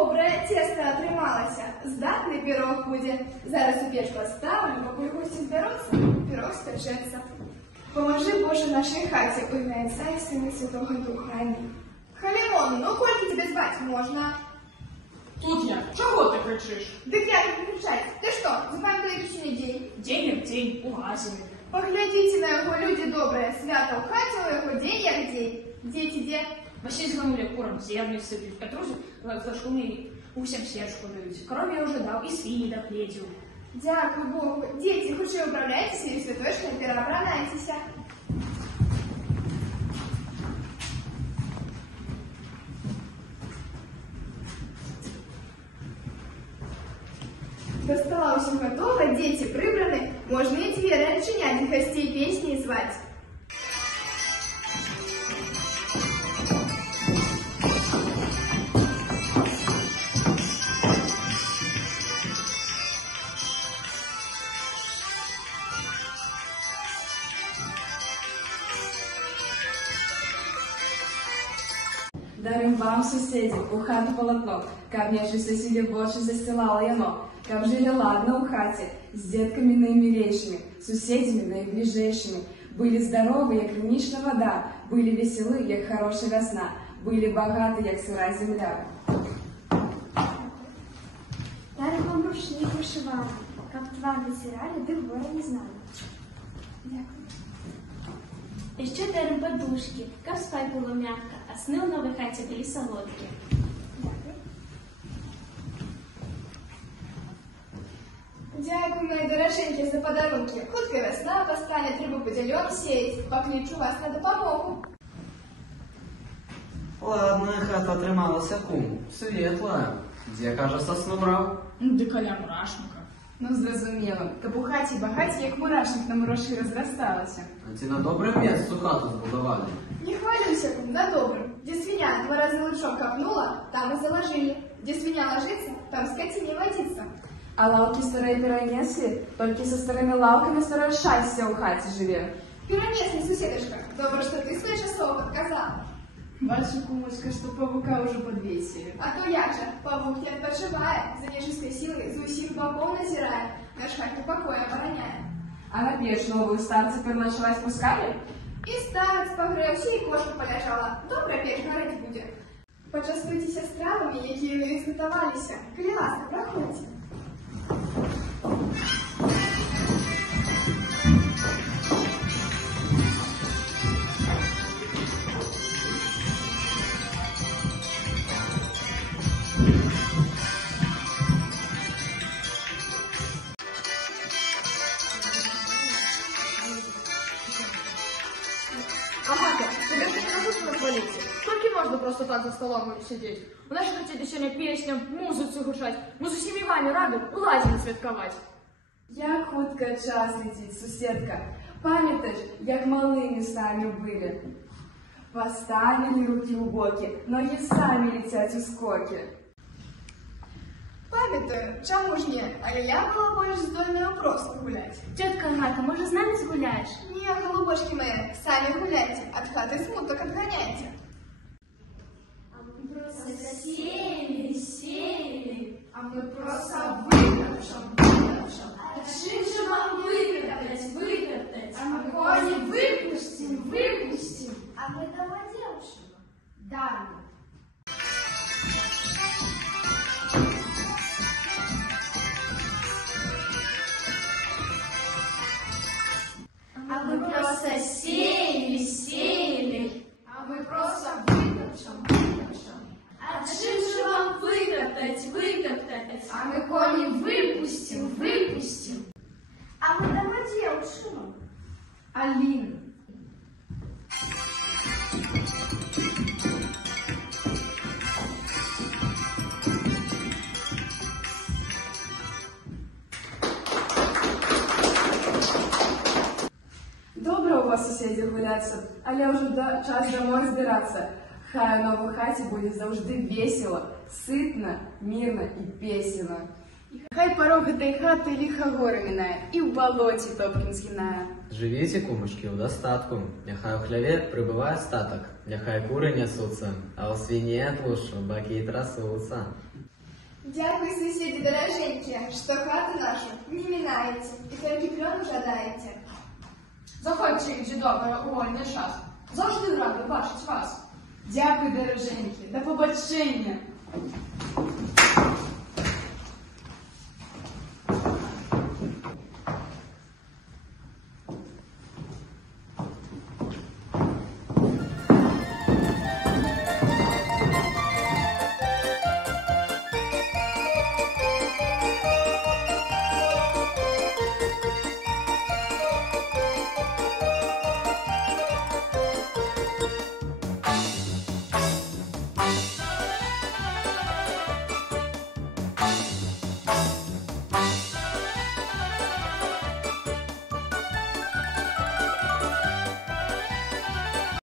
Добре тесто атрымалася. Здатны пірог будзе. Зараз у печ поставлю, пакуль госці збяруцца, пірог спячэцца. Поможи, Боже, нашей хаце, ой, Отца и Сына и Святого Духа. Аминь. Халимон, ну кольки тебе звать можно? Тут я. Чого ти кричиш? Дык як не кричать? Ты что, запам'ятали сьогодні день? День як день, угасили. Поглядите на його, люди добрые, свято в хаті у його день як день. Дети де? Василь згонули курам зерни сиплють, Петрусю флажками усім сечку дають. Корові я вже дав і свині доплетів. Дякую Богу. Дети, хутчэй управляйтесь и святочно переобранайтесь. До стола усім готово, дети прибраны, можно и двери отчинять, гостей песни звать. Дарим вам, суседи, у хату полотно, каб нечисто себе больше застилало яно, каб жили ладно у хате, с детками наимилейшими, суседями наиближейшими, были здоровы, як рынична вода, были веселы, як хорошая весна, были богаты, як сырая земля. Дарим вам рушник вышивали, каб твар вытирали, да горя не знали. Дякую. Еще дарим подушки, каб спать было мягко, а сны в новой хате были солодкие. Дякую. Дякую, мои дороженьки, за подарунки. Хутка весна постанет, рыбу поделем сеять, покличу вас на допомогу. Ладно, хата атрымалася, кум, светлая. Дзе, кажа, сосну брав? Ды каля мурашника. Ну, зразумела, каб у хаті багаті, як мурашник на муроші розрасталася. А ці на добре месцу хату збудували? Не хвалимся, кум, за добрым. Где свинья 2 раза лучом копнула, там и заложили. Где свинья ложится, там скотине водится. А лавки старые перенесли, только со старыми лавками старое счастье у хати живе. Перенесли, соседушка. Добро, что ты свои часов отказала. Ваша кумочка, что павука уже подвесили. А то як же, павук не отпочивая, за нежеской силой за усих боков назирая, наш хату покоя обороняя. А на печь новую старца теперь начала спускали? И старец погревся, и кошка полежала. Добра печь гореть будет. Почастуйтесь стравами, які ви изготовалися. Коли ласка, проходите. Амата, тебе ж не написано в полиции. Сколько можно просто так за столом сидеть? У нас же хотели сегодня песням, музыку гушать. Мы за всеми вами рады лазим святковать. Як хутка час летить, суседка. Пам'ятаєш, як малими самі были? Поставили руки в боки, ноги сами летять у скоки. Пам'ятаю, чому ж не? Але я була більш здольною просто гулять. Тетка Агата, может, с нами загуляешь? Не, голубушки мои, сами гуляйте, от хаты смуток отгоняйте. Сели, сели. А мы просто выкопшем. А чим же вам выкатать, выкатать? А мы кони выпустим, выпустим. А мы дома девушек. Даром. А мы просто сели, сели. А мы просто выкопшем. А чим же вам выкатать, выкатать? А мы кони выпустим, выпустим. А мы дома девушек. Алина. Добре у вас, сусіді, гуляться, але вже час домой збиратися. Хай у новій хаті буде завжди весело, ситно, мирно і песенно. Хай порог этой хаты лихо горы минает, и в болоте топкин сгиная. Живіте, кумушки, у достатку. Няхай у хляве прибывае статок, няхай куры несутся, а у свиней от лушу баки трасутся. Дякую, сусіди дороженькі, що хату нашу не мінаєте і тільки кльону жадаєте. Заходьте, дідове, у вольний час. Завжди радий бачить вас. Дякую, дороженькі, до побачення.